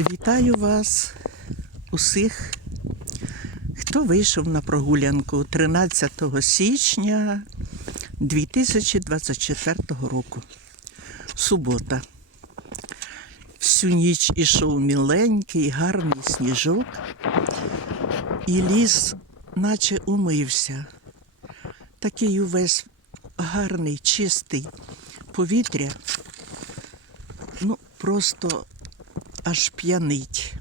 Вітаю вас усіх, хто вийшов на прогулянку 13 січня 2024 року. Субота. Всю ніч ішов міленький, гарний сніжок, і ліс наче умився. Такий увесь гарний, чистий повітря. Ну, просто аж п'янить.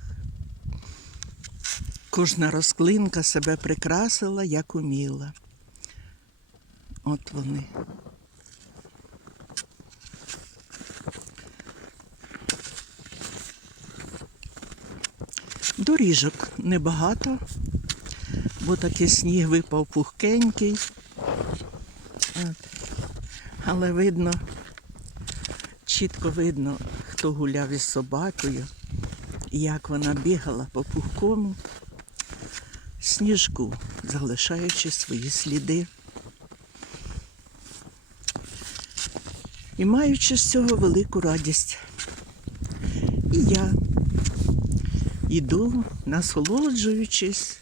Кожна розклинка себе прикрасила, як уміла. От вони. Доріжок небагато, бо такий сніг випав пухкенький. От. Але видно, чітко видно, хто гуляв із собакою, як вона бігала по пухкому сніжку, залишаючи свої сліди. І маючи з цього велику радість. І я йду, насолоджуючись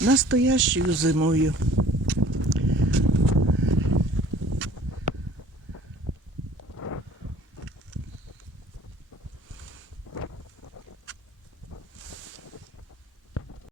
настоящою зимою.